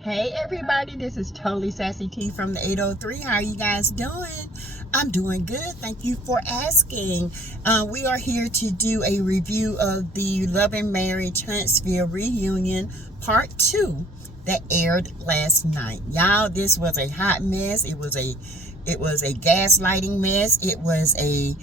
Hey everybody, this is Totally Sassy T from the 803. How are you guys doing? I'm doing good. Thank you for asking. We are here to do a review of the Love and Marriage Huntsville reunion part 2 that aired last night. Y'all, this was a hot mess. It was a gaslighting mess. It was a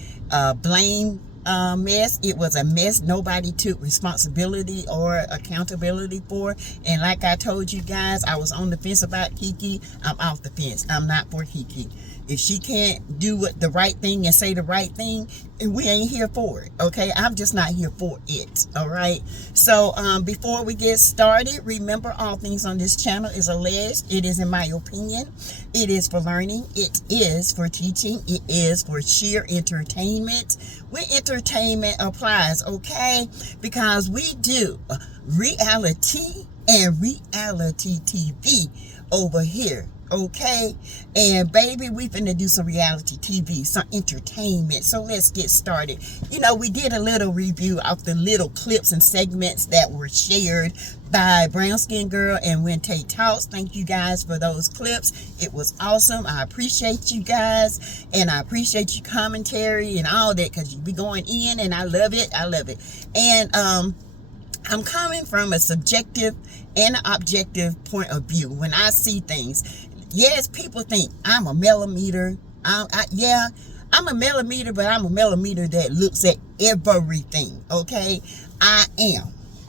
blame mess. It was a mess nobody took responsibility or accountability for. And like I told you guys, I was on the fence about Kiki. I'm off the fence. I'm not for Kiki. If she can't do the right thing and say the right thing, we ain't here for it, okay? I'm just not here for it, all right? So before we get started, remember all things on this channel is alleged. It is in my opinion. It is for learning. It is for teaching. It is for sheer entertainment. When entertainment applies, okay? Because we do reality and reality TV over here. Okay, and baby, we finna do some reality TV, some entertainment. So let's get started. You know, we did a little review of the little clips and segments that were shared by Brown Skin Girl and When Tay Talks. Thank you guys for those clips. It was awesome. I appreciate you guys, and I appreciate your commentary and all that, because you be going in, and I love it. I love it. And I'm coming from a subjective and an objective point of view when I see things. Yes, people think I'm a millimeter. Yeah, I'm a millimeter, but I'm a millimeter that looks at everything, okay? I am.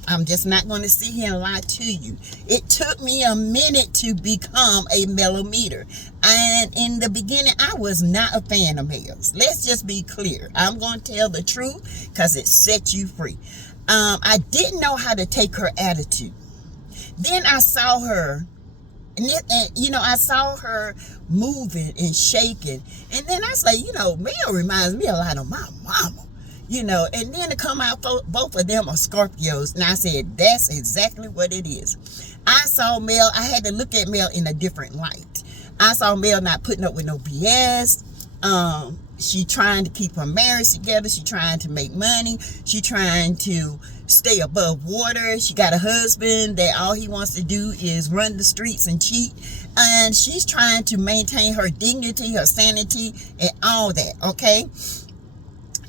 I'm just not going to sit here and lie to you. It took me a minute to become a millimeter. And in the beginning, I was not a fan of males. Let's just be clear. I'm going to tell the truth because it sets you free. I didn't know how to take her attitude. Then I saw her, and you know, I saw her moving and shaking. And then I was like, you know, Mel reminds me a lot of my mama. You know, and then to come out, both of them are Scorpios. And I said, that's exactly what it is. I saw Mel, I had to look at Mel in a different light. I saw Mel not putting up with no BS. She trying to keep her marriage together. She trying to make money. She trying to stay above water. She got a husband that all he wants to do is run the streets and cheat. And she's trying to maintain her dignity, her sanity, and all that, okay?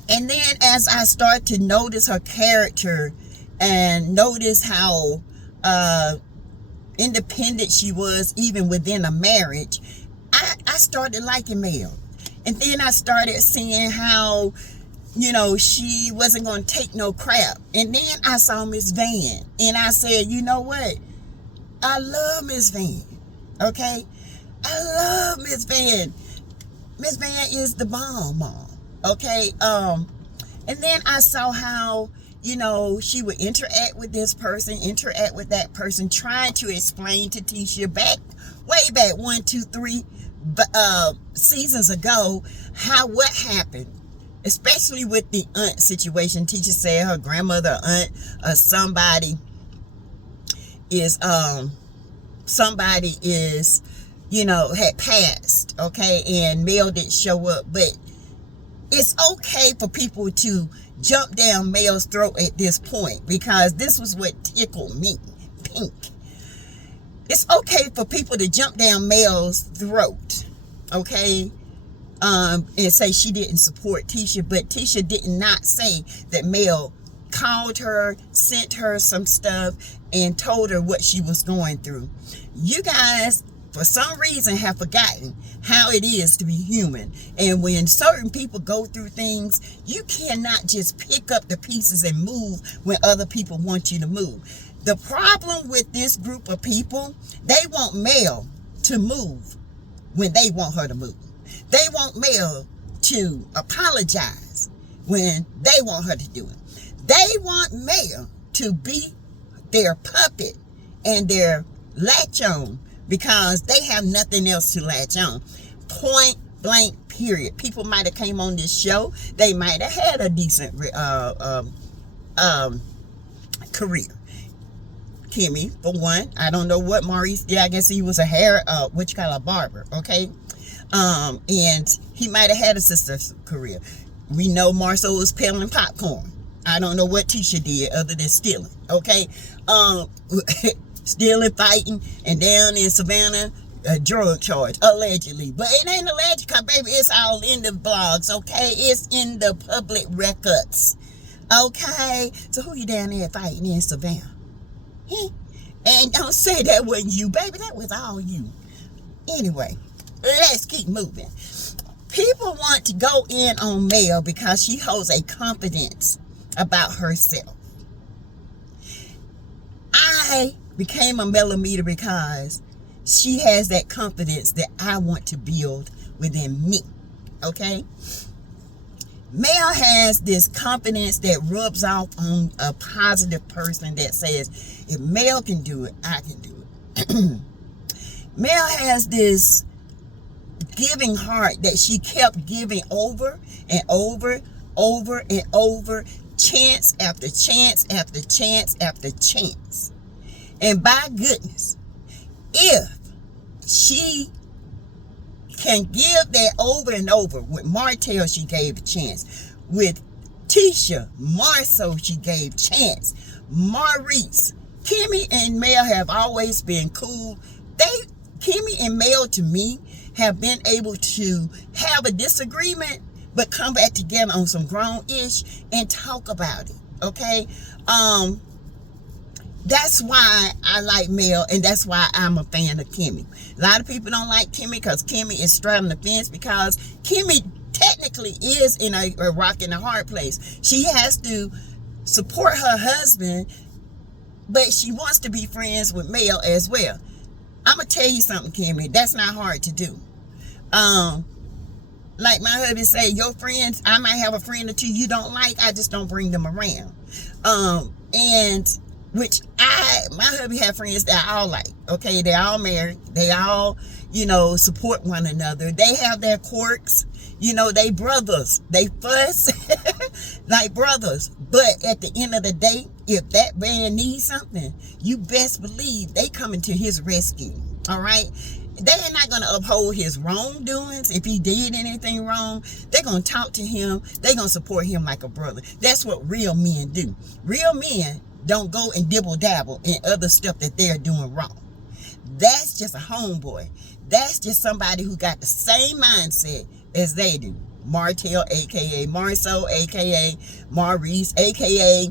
And then as I start to notice her character and notice how independent she was even within a marriage, I started liking Mel. And then I started seeing how, you know, she wasn't going to take no crap. And then I saw Miss Van. And I said, you know what? I love Miss Van. Okay? I love Miss Van. Miss Van is the bomb mom. Okay? And then I saw how, you know, she would interact with this person, interact with that person, trying to explain to Tisha way back 1, 2, 3 seasons ago, what happened, especially with the aunt situation. Tisha said her grandmother, aunt, or somebody is, you know, had passed, okay, and Mel didn't show up. But it's okay for people to jump down Mel's throat at this point, because this was what tickled me pink. It's okay for people to jump down Mel's throat, okay, and say she didn't support Tisha, but Tisha did not say that Mel called her, sent her some stuff, and told her what she was going through. You guys, for some reason, have forgotten how it is to be human. And when certain people go through things, you cannot just pick up the pieces and move when other people want you to move. The problem with this group of people, they want Mel to move when they want her to move. They want Mel to apologize when they want her to do it. They want Mel to be their puppet and their latch on, because they have nothing else to latch on. Point blank, period. People might have came on this show. They might have had a decent career. Kimmy, for one. I don't know what Maurice did. I guess he was a hair, a barber, okay? And he might have had a sister's career. We know Marceau was peddling popcorn. I don't know what Tisha did other than stealing, okay? Stealing, fighting, and down in Savannah, a drug charge, allegedly. But it ain't alleged, because, baby, it's all in the blogs, okay? It's in the public records, okay? So who you down there fighting in Savannah? And don't say that wasn't you, baby. That was all you. Anyway, let's keep moving. People want to go in on Mel because she holds a confidence about herself. I became a millimeter because she has that confidence that I want to build within me. Okay? Mel has this confidence that rubs off on a positive person that says, if Mel can do it, I can do it. Mel has this giving heart that she kept giving over and over and over, chance after chance after chance after chance. And by goodness, if she can give that over and over, with Martell she gave a chance, with Tisha, Marceau she gave chance, Maurice, Kimmy and Mel have always been cool. Kimmy and Mel, to me, have been able to have a disagreement but come back together on some grown-ish and talk about it, okay? That's why I like Mel, and that's why I'm a fan of Kimmy. A lot of people don't like Kimmy because Kimmy is straddling the fence, because Kimmy technically is in a rock and a hard place. She has to support her husband, but she wants to be friends with Mel as well. I'm going to tell you something, Kimmy. That's not hard to do. Like my husband say, your friends, I might have a friend or two you don't like. I just don't bring them around. And which my hubby have friends that I all like. Okay, they're all married. They all, support one another. They have their quirks. They brothers. They fuss like brothers. But at the end of the day, if that man needs something, you best believe they coming to his rescue. All right? They're not going to uphold his wrongdoings. If he did anything wrong, they're going to talk to him. They're going to support him like a brother. That's what real men do. Real men don't go and dibble-dabble in other stuff that they're doing wrong. That's just a homeboy. That's just somebody who got the same mindset as they do. Martell, a.k.a. Marceau, a.k.a. Maurice, a.k.a.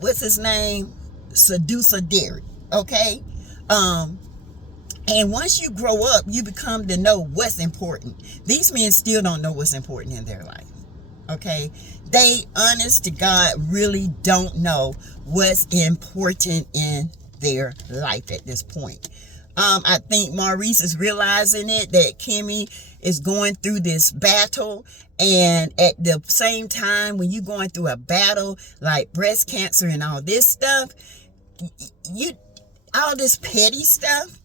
What's his name? Seducer Derek. Okay? And once you grow up, you become to know what's important. These men still don't know what's important in their life. Okay? They, honest to God, really don't know what's important in their life at this point. I think Maurice is realizing it, that Kimmy is going through this battle. And at the same time, when you're going through a battle like breast cancer and all this stuff, all this petty stuff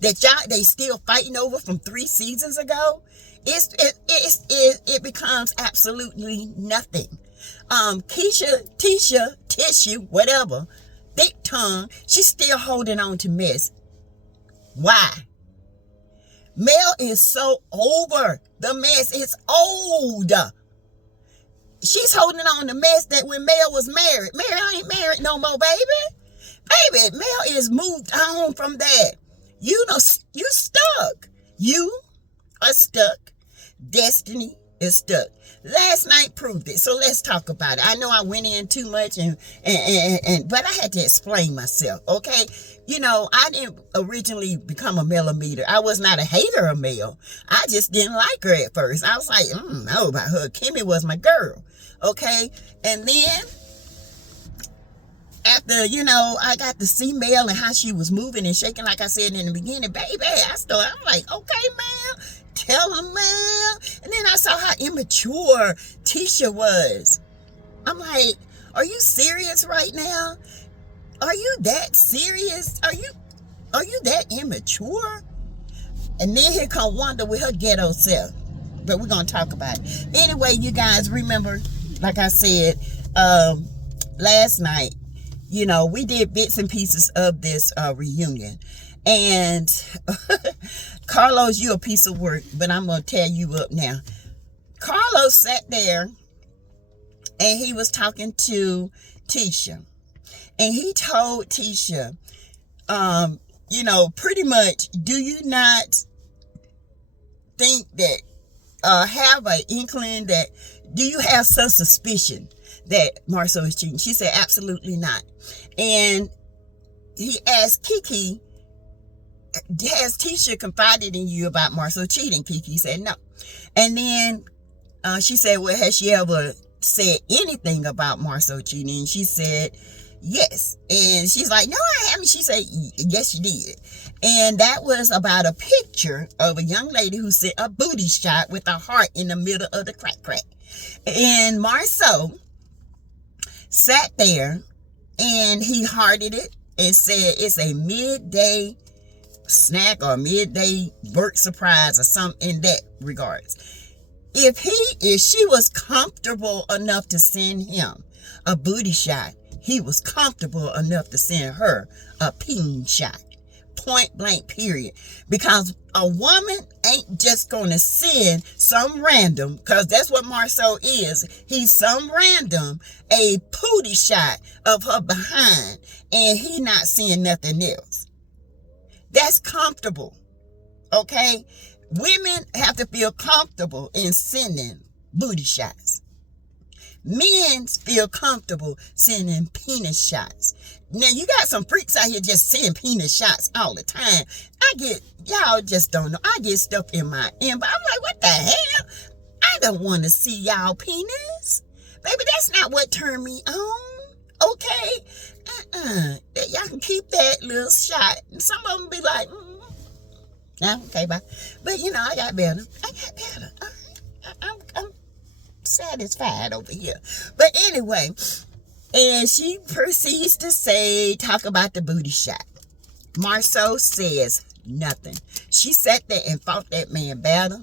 that they still fighting over from 3 seasons ago, it becomes absolutely nothing. Tisha, tissue, whatever, thick tongue, she's still holding on to mess. Why? Mel is so over the mess. It's old. She's holding on to mess that when Mel was married. Mel ain't married no more, baby. Baby, Mel is moved on from that. You stuck. You are stuck. Destiny is stuck. Last night proved it. So let's talk about it. I know I went in too much but I had to explain myself. Okay. I didn't originally become a millimeter. I was not a hater of Mel. I just didn't like her at first. I was like, I don't know about her. Kimmy was my girl. Okay. And then after, I got to see Mel and how she was moving and shaking, like I said in the beginning, baby, I'm like, okay, Mel, tell her, Mel. And then I saw how immature Tisha was. I'm like, are you serious right now? Are you that serious? Are you that immature? And then here come Wanda with her ghetto self. but we're going to talk about it. Anyway, you guys remember, like I said, last night, you know, we did bits and pieces of this reunion. And Carlos, you a piece of work, but I'm going to tear you up now. Carlos sat there and he was talking to Tisha. And he told Tisha, you know, pretty much, do you not think that, have an inkling that, do you have some suspicion that Marcel is cheating? She said, absolutely not. And he asked Kiki, has Tisha confided in you about Marcel cheating? Kiki said no. And then she said, well, has she ever said anything about Marcel cheating? And she said, yes. And she's like, no, I haven't. She said, yes, you did. And that was about a picture of a young lady who sent a booty shot with a heart in the middle of the crack. And Marcel sat there and he hearted it and said it's a midday snack or midday work surprise or something in that regards. If she was comfortable enough to send him a booty shot, he was comfortable enough to send her a peen shot. Point blank, period. Because a woman ain't just going to send some random, because that's what Marcel is. He's some random, a pooty shot of her behind, and he not seeing nothing else. That's comfortable. Okay? Women have to feel comfortable in sending booty shots. Men feel comfortable sending penis shots. Now, you got some freaks out here just sending penis shots all the time. Y'all just don't know. I get stuff in my inbox. I'm like, what the hell? I don't want to see y'all penis. Baby, that's not what turned me on. Okay? Y'all can keep that little shot. And some of them be like, nah, okay, bye. But, you know, I got better. All right. I'm satisfied over here. But anyway, and she proceeds to talk about the booty shot. Marcel says nothing. She sat there and fought that man better.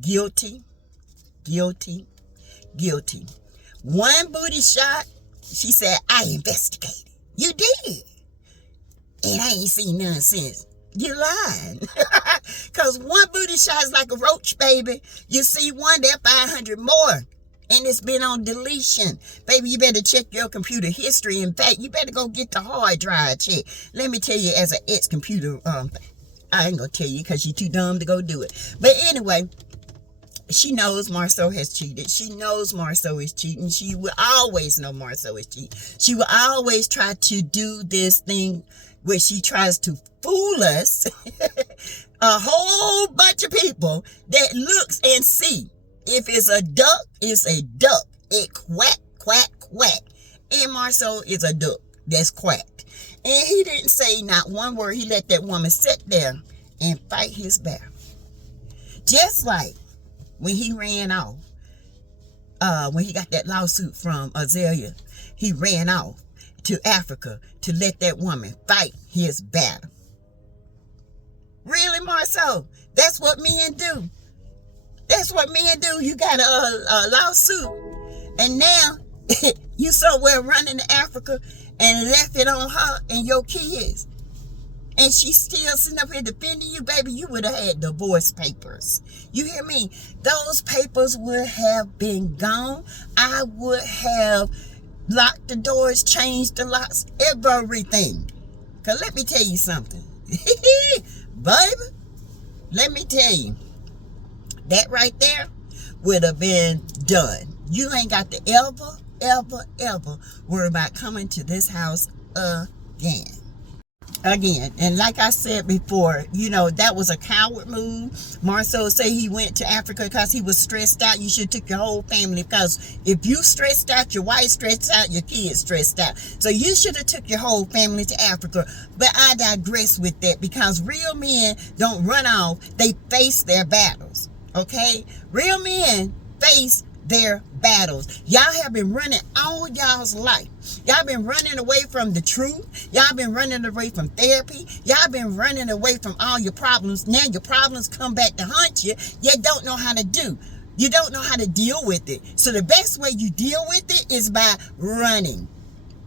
Guilty. One booty shot, she said, I investigated. You did. And I ain't seen none since. You're lying. Because one booty shot is like a roach, baby. You see one, there 500 more. And it's been on deletion. Baby, you better check your computer history. In fact, you better go get the hard drive checked. Let me tell you, as an ex-computer, I ain't going to tell you because you're too dumb to go do it. But anyway, she knows Marcel has cheated. She knows Marcel is cheating. She will always know Marcel is cheating. She will always try to do this thing where she tries to fool us, a whole bunch of people that looks and see. If it's a duck, it's a duck. It quack, quack, quack. And Marcel is a duck that's quacked. And he didn't say not one word. He let that woman sit there and fight his battle. Just like when he ran off, when he got that lawsuit from Azalea, he ran off to Africa to let that woman fight his battle. Really, Marcel? That's what men do. That's what men do. You got a lawsuit, and now you somewhere running to Africa and left it on her and your kids. And she's still sitting up here defending you, baby. You would have had divorce papers. You hear me? Those papers would have been gone. I would have locked the doors, changed the locks, everything. Because let me tell you something. Baby, let me tell you. That right there would have been done. You ain't got to ever worry about coming to this house again. And like I said before, you know, that was a coward move. Marcel said he went to Africa because he was stressed out. You should have took your whole family, because if you stressed out, your wife stressed out, your kids stressed out. So you should have took your whole family to Africa. But I digress with that, because real men don't run off. They face their battles. Okay? Real men face their battles. Y'all have been running all y'all's life. Y'all been running away from the truth. Y'all been running away from therapy. Y'all been running away from all your problems. Now your problems come back to haunt you. You don't know how to do. You don't know how to deal with it. So the best way you deal with it is by running.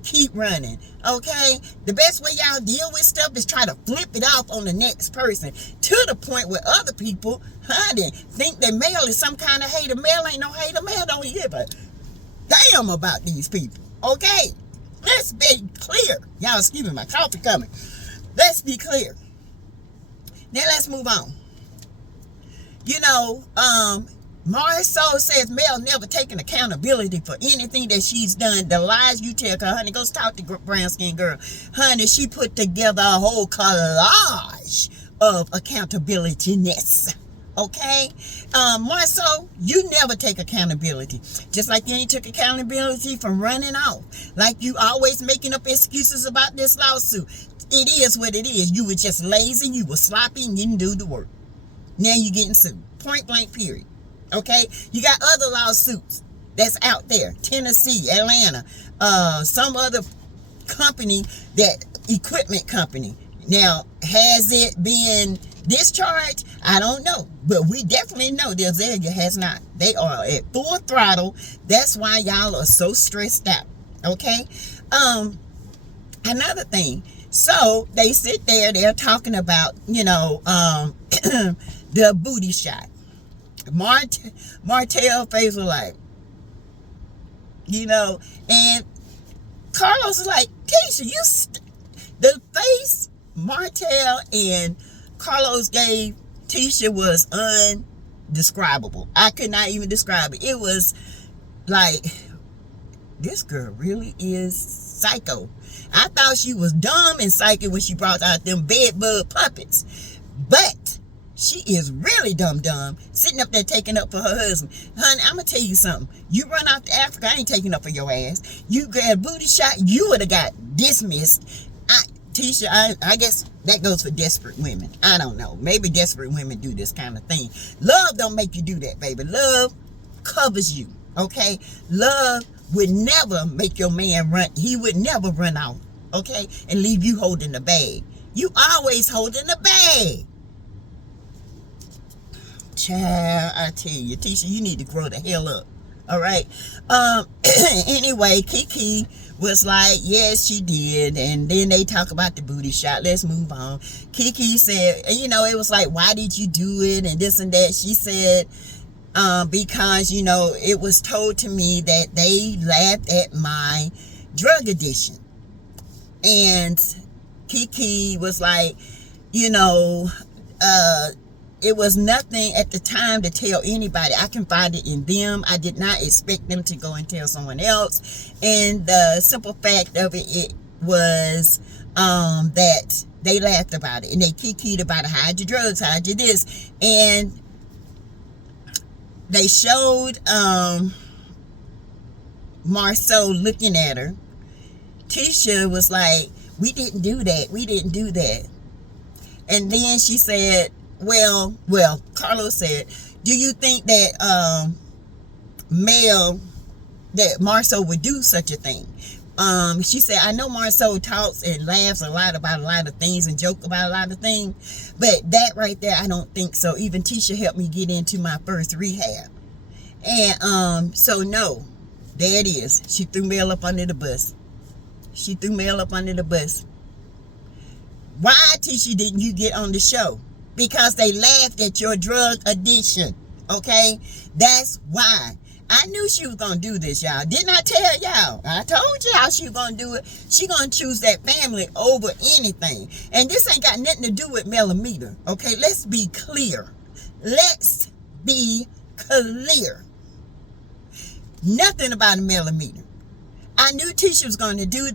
Keep running, okay? The best way y'all deal with stuff is try to flip it off on the next person, to the point where other people, honey, think that male is some kind of hater. Male ain't no hater. Male don't give a damn about these people, okay? Let's be clear. Y'all, excuse me, my coffee coming. Let's be clear. Now let's move on. You know, Marisol says Mel never taken accountability for anything that she's done. The lies you tell her, honey, go talk to brown skin girl. Honey, she put together a whole collage of accountability-ness. Okay? Marisol, you never take accountability. Just like you ain't took accountability for running off. Like you always making up excuses about this lawsuit. It is what it is. You were just lazy, you were sloppy, and you didn't do the work. Now you're getting sued. Point blank, period. Okay, you got other lawsuits that's out there, Tennessee, Atlanta, some other company, that equipment company. Now, has it been discharged? I don't know, but we definitely know the Azalea has not. They are at full throttle. That's why y'all are so stressed out. Okay, another thing. So they sit there, they're talking about, you know, the booty shot. Martell face was like, you know, and Carlos was like, Keisha, the face Martell and Carlos gave Tisha was undescribable. I could not even describe it. It was like, this girl really is psycho. I thought she was dumb and psycho when she brought out them bedbug puppets, but she is really dumb, sitting up there taking up for her husband. Honey, I'm going to tell you something. You run off to Africa, I ain't taking up for your ass. You got a booty shot, you would have got dismissed. Tisha, I guess that goes for desperate women. I don't know. Maybe desperate women do this kind of thing. Love don't make you do that, baby. Love covers you, okay? Love would never make your man run. He would never run out, okay? And leave you holding the bag. You always holding the bag. Child, I tell you, Tisha, you need to grow the hell up. All right. Anyway, Kiki was like, yes, she did. And then they talk about the booty shot. Let's move on. Kiki said, you know, it was like, why did you do it? And this and that. She said, because, you know, it was told to me that they laughed at my drug addiction. And Kiki was like, you know, it was nothing at the time to tell anybody. I confided in them. I did not expect them to go and tell someone else. And the simple fact of it was that they laughed about it. And they kikied about it. Hide your drugs, hide your this. And they showed Marisol looking at her. Tisha was like, we didn't do that. We didn't do that. And then she said, well, Carlos said, do you think that that Marisol would do such a thing? She said, I know Marisol talks and laughs a lot about a lot of things and joke about a lot of things, but that right there, I don't think so. Even Tisha helped me get into my first rehab. And so no, there it is. She threw Mel up under the bus. She threw Mel up under the bus. Why, Tisha, didn't you get on the show? Because they laughed at your drug addiction, okay? That's why. I knew she was going to do this, y'all. Didn't I tell y'all? I told y'all she was going to do it. She going to choose that family over anything. And this ain't got nothing to do with millimeter, okay? Let's be clear. Let's be clear. Nothing about a millimeter. I knew Tisha was going to do,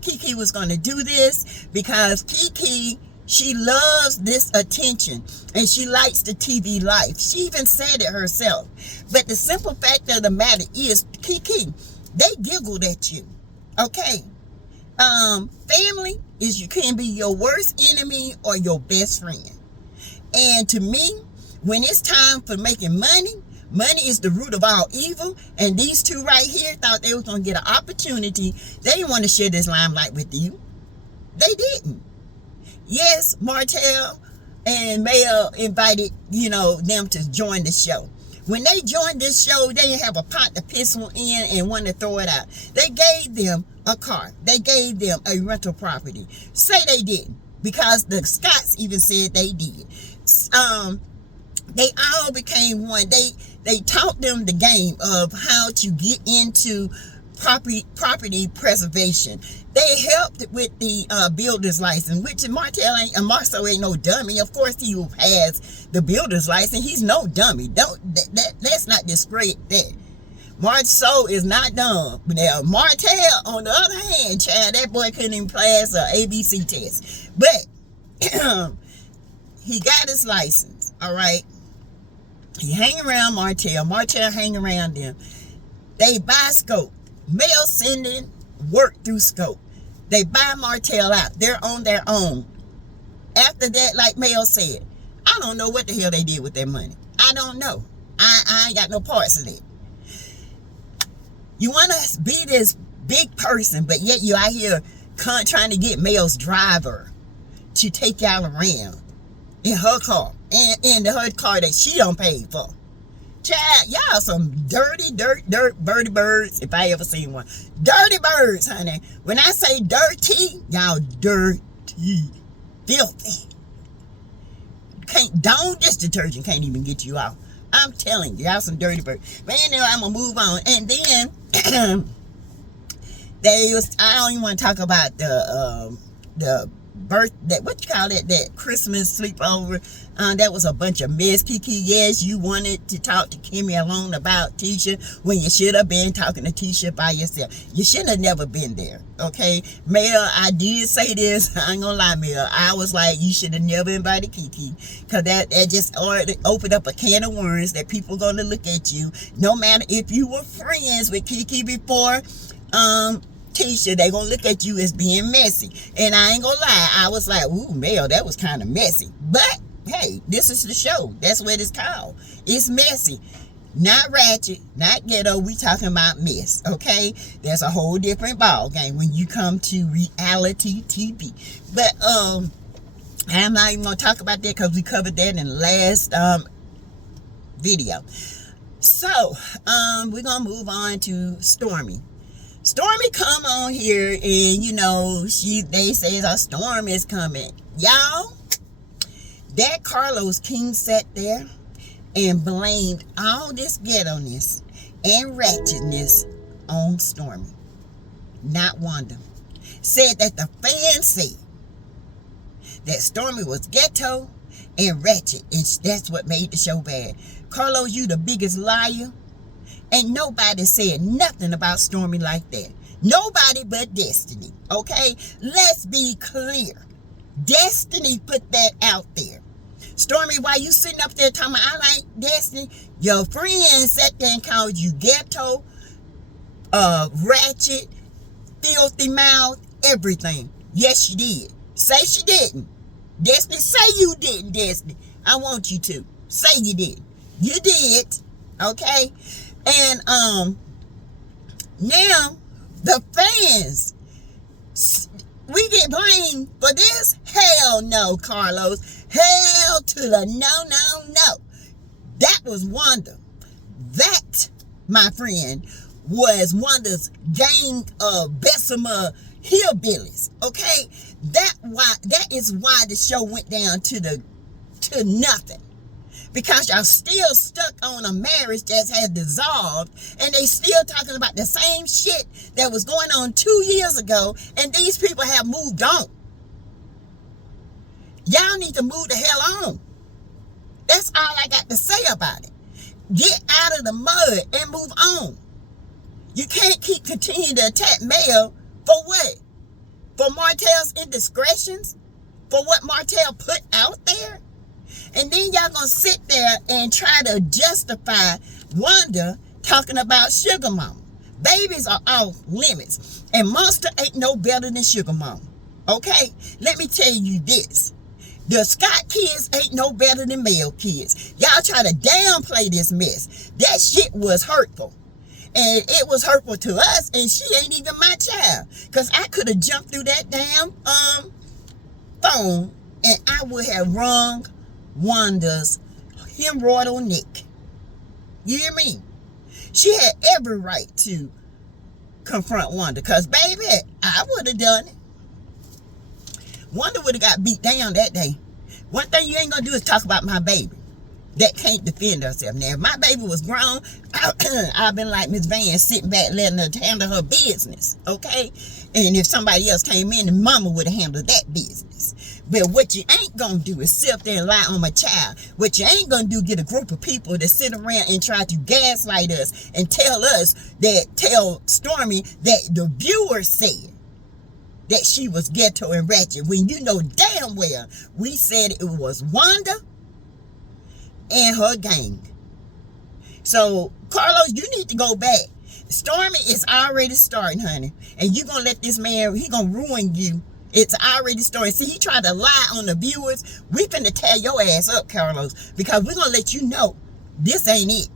Kiki was going to do this because Kiki, she loves this attention and she likes the TV life. She even said it herself. But the simple fact of the matter is, Kiki, they giggled at you. Okay? Family you can be your worst enemy or your best friend. And to me, when it's time for making money, Money is the root of all evil. And these two right here thought they was going to get an opportunity. They didn't want to share this limelight with you. They didn't. Yes, Martell and Mel invited, them to join the show. When they joined this show, they didn't have a pot to pistol in and want to throw it out. They gave them a car. They gave them a rental property. Say they didn't, because the Scots even said they did. They all became one. They taught them the game of how to get into property preservation. They helped with the builder's license, which Marceau ain't no dummy. Of course, he who has the builder's license, he's no dummy. Let's not discredit that. Marceau is not dumb. Now, Martell, on the other hand, child, that boy couldn't even pass an ABC test. But he got his license, all right? He hang around Martell. Martell hang around them. They buy Scope. Mel sending work through Scope. They buy Martell out. They're on their own. After that, like Mel said, I don't know what the hell they did with their money. I don't know. I ain't got no parts of it. You want to be this big person, but yet you out here trying to get Mel's driver to take y'all around in her car. And her car that she don't pay for. Child, y'all some dirty birdie birds, if I ever seen one. Dirty birds, honey. When I say dirty, y'all dirty, filthy. Dawn dish detergent can't even get you out. I'm telling you, y'all some dirty birds. But anyway, I'm gonna move on. And then I don't even want to talk about the that Christmas sleepover. That was a bunch of mess. Kiki, yes, you wanted to talk to Kimmy alone about Tisha when you should have been talking to Tisha by yourself. You should have never been there, okay? Mel, I did say this. I ain't gonna lie, Mel. I was like, you should have never invited Kiki, because that just opened up a can of worms that people gonna look at you. No matter if you were friends with Kiki before, Tisha, they gonna look at you as being messy. And I ain't gonna lie, I was like, ooh, Mel, that was kind of messy. But hey, this is the show. That's what it's called. It's messy. Not ratchet, not ghetto. We talking about mess, okay? That's a whole different ball game when you come to reality TV. But I'm not even gonna talk about that because we covered that in the last video. So we're gonna move on to Stormy. Stormy come on here and they says a storm is coming. Y'all, that Carlos King sat there and blamed all this ghetto-ness and ratchetness on Stormy, not Wanda. Said that the fans said that Stormy was ghetto and ratchet, and that's what made the show bad. Carlos, you the biggest liar. Ain't nobody said nothing about Stormy like that. Nobody but Destiny, okay? Let's be clear. Destiny put that out there. Stormy, why you sitting up there talking about I like Destiny? Your friends sat there and called you ghetto, ratchet, filthy mouth, everything. Yes, she did. Say she didn't. Destiny, say you didn't, Destiny. I want you to. Say you did. You did, okay? And now the fans, we get blamed for this? Hell no, Carlos. Hell to the no. That was Wanda. That, my friend, was Wanda's gang of Bessemer hillbillies. Okay? That is why the show went down to nothing. Because y'all still stuck on a marriage that has dissolved, and they still talking about the same shit that was going on 2 years ago, and these people have moved on. Y'all need to move the hell on. That's all I got to say about it. Get out of the mud and move on. You can't keep continuing to attack Mel for what? For Martell's indiscretions? For what Martell put out there? And then y'all gonna sit there and try to justify Wanda talking about Sugar Mama. Babies are off limits. And Monster ain't no better than Sugar Mama. Okay? Let me tell you this. The Scott kids ain't no better than male kids. Y'all try to downplay this mess. That shit was hurtful. And it was hurtful to us, and she ain't even my child. Because I could have jumped through that damn phone, and I would have wrung Wanda's hemorrhoidal neck. You hear me? She had every right to confront Wanda. Because, baby, I would have done it. Wanda would have got beat down that day. One thing you ain't going to do is talk about my baby that can't defend herself. Now, if my baby was grown, I've been like Miss Van, sitting back letting her handle her business, okay? And if somebody else came in, the mama would have handled that business. But what you ain't gonna do is sit up there and lie on my child. What you ain't gonna do, get a group of people to sit around and try to gaslight us and tell Stormy that the viewer said that she was ghetto and ratchet, when you know damn well we said it was Wanda and her gang. So, Carlos, you need to go back. Stormy is already starting, honey. And you gonna let this man, he gonna ruin you. It's already starting. See, he tried to lie on the viewers. We finna tear your ass up, Carlos. Because we're gonna let you know, this ain't it.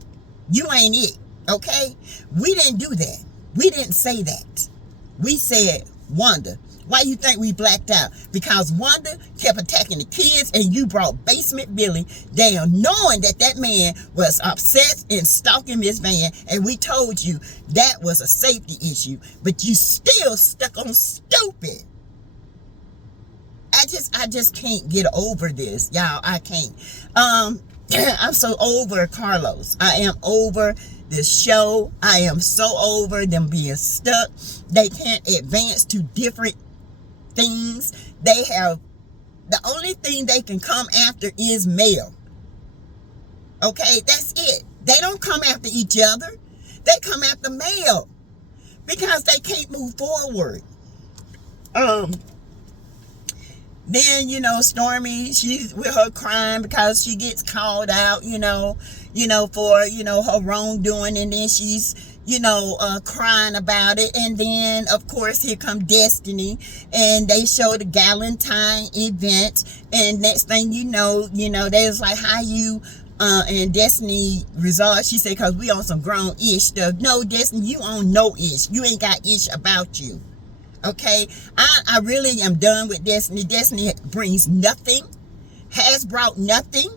You ain't it, okay? We didn't do that. We didn't say that. We said Wanda. Why you think we blacked out? Because Wanda kept attacking the kids, and you brought Basement Billy down, knowing that that man was obsessed and stalking Miss Van, and we told you that was a safety issue, but you still stuck on stupid. I just can't get over this, y'all. I can't. I'm so over Carlos. I am over this show. I am so over them being stuck. They can't advance to different things. They have, the only thing they can come after is male. Okay, that's it. They don't come after each other. They come after male because they can't move forward. Then, you know, Stormy, she's with her crying because she gets called out, for, her wrongdoing. And then she's, crying about it. And then, of course, here come Destiny. And they show the Galentine event. And next thing you know, they was like, how you, and Destiny resolved, she said, because we on some grown ish stuff. No, Destiny, you on no ish. You ain't got ish about you. Okay, I really am done with Destiny. Destiny brings nothing, has brought nothing,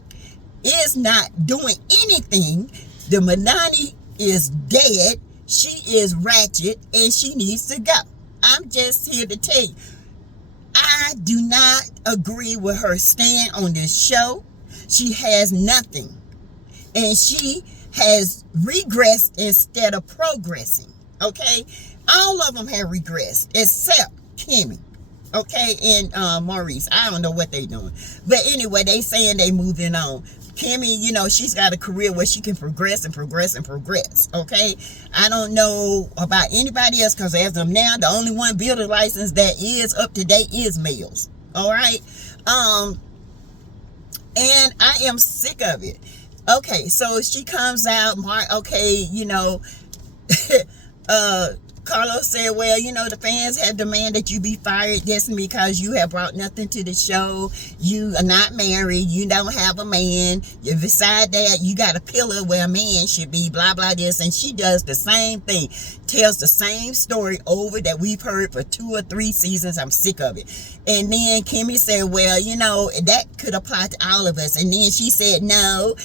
is not doing anything. The Manani is dead. She is ratchet, and she needs to go. I'm just here to tell you, I do not agree with her stand on this show. She has nothing, and she has regressed instead of progressing. Okay, all of them have regressed except Kimmy, okay, and Maurice. I don't know what they doing, but anyway, they saying they moving on. Kimmy, she's got a career where she can progress and progress and progress. Okay, I don't know about anybody else, because as of now, the only one builder license that is up to date is males. All right, and I am sick of it. Okay, so she comes out, okay, Carlos said, well, the fans have demanded you be fired, Destiny, because you have brought nothing to the show. You are not married. You don't have a man. You beside that, you got a pillar where a man should be, blah, blah, this. And she does the same thing. Tells the same story over that we've heard for 2 or 3 seasons. I'm sick of it. And then Kimmy said, well, that could apply to all of us. And then she said, no,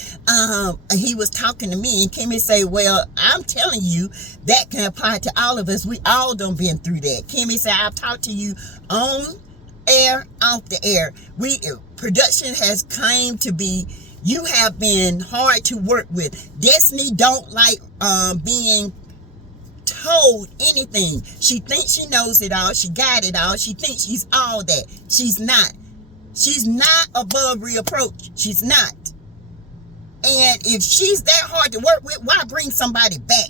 he was talking to me. And Kimmy said, well, I'm telling you, that can apply to all of us. We all done been through that. Kimmy said, I've talked to you on air, off the air. Production has claimed to be, you have been hard to work with. Destiny don't like being told anything. She thinks she knows it all. She got it all. She thinks she's all that. She's not. She's not above reapproach. She's not. And if she's that hard to work with, why bring somebody back?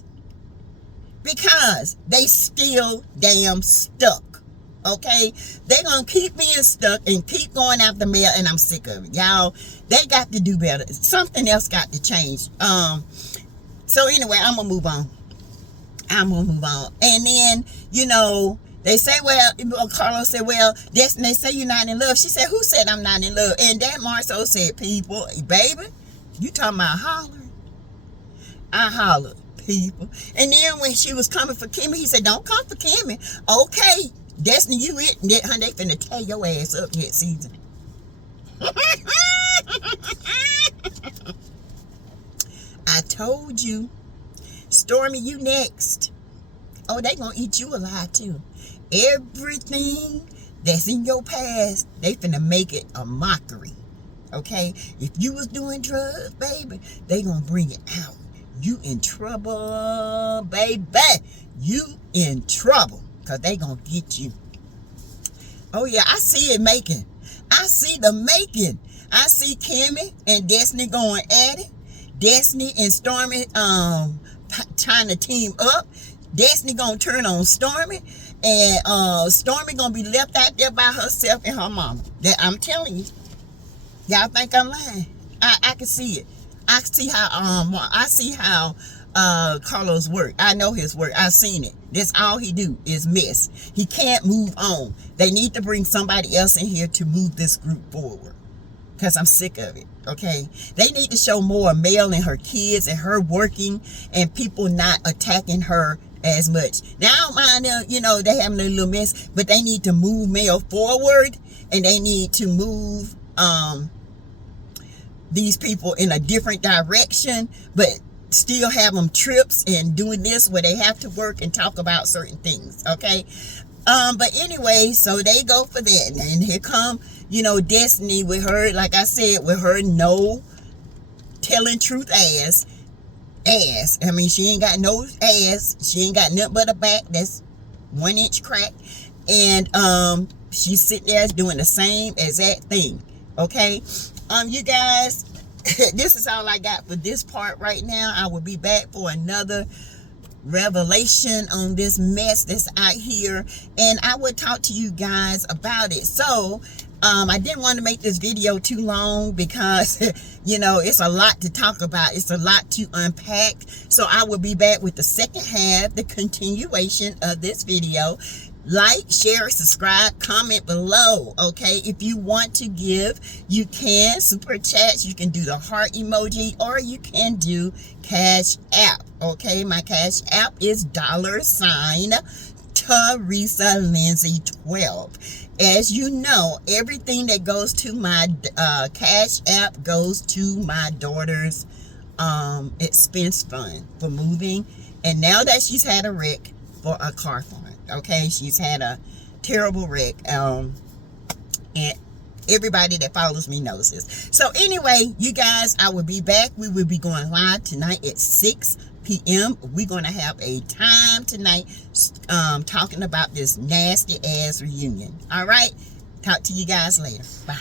Because they still damn stuck. Okay? They're going to keep being stuck and keep going after mail, and I'm sick of it. Y'all, they got to do better. Something else got to change. So anyway, I'm going to move on. And then, They say, well, Carlos said, well, Destiny, they say you're not in love. She said, who said I'm not in love? And that Marceau said, people, baby, you talking about hollering? I hollered, people. And then when she was coming for Kimmy, he said, don't come for Kimmy. Okay, Destiny, you it. Honey, they finna tear your ass up next season. I told you. Stormy, you next. Oh, they gonna eat you alive too. Everything that's in your past, they finna make it a mockery. Okay? If you was doing drugs, baby, they gonna bring it out. You in trouble, baby. You in trouble. Because they gonna get you. Oh yeah, I see it making. I see the making. I see Kimmy and Destiny going at it. Destiny and Stormy trying to team up. Destiny gonna turn on Stormy, and Stormy gonna be left out there by herself and her mama. That I'm telling you. Y'all think I'm lying? I can see it. I see how Carlos work. I know his work. I've seen it. That's all he do is miss. He can't move on. They need to bring somebody else in here to move this group forward. Because I'm sick of it, okay? They need to show more Mel and her kids and her working and people not attacking her as much. Now, I don't mind them, you know, they having a little mess, but they need to move Mel forward and they need to move these people in a different direction, but still have them trips and doing this where they have to work and talk about certain things, okay? But anyway, so they go for that. And here come, you know, Destiny with her, like I said, with her no telling truth ass. I mean, she ain't got no ass. She ain't got nothing but a back that's 1 inch crack. And she's sitting there doing the same exact thing. Okay? You guys, this is all I got for this part right now. I will be back for another revelation on this mess that's out here, and I would talk to you guys about it. So I didn't want to make this video too long because you know, it's a lot to talk about, it's a lot to unpack. So I will be back with the second half, the continuation of this video. Like, share, subscribe, comment below, okay? If you want to give, you can super chat. You can do the heart emoji, or you can do Cash App, okay? My Cash App is $Teresa Lindsay 12. As you know, everything that goes to my Cash App goes to my daughter's expense fund for moving. And now that she's had a wreck, for a car fund. Okay, she's had a terrible wreck, and everybody that follows me knows this. So anyway, you guys, I will be back. We will be going live tonight at 6 p.m. We're going to have a time tonight talking about this nasty ass reunion. All right, talk to you guys later. Bye.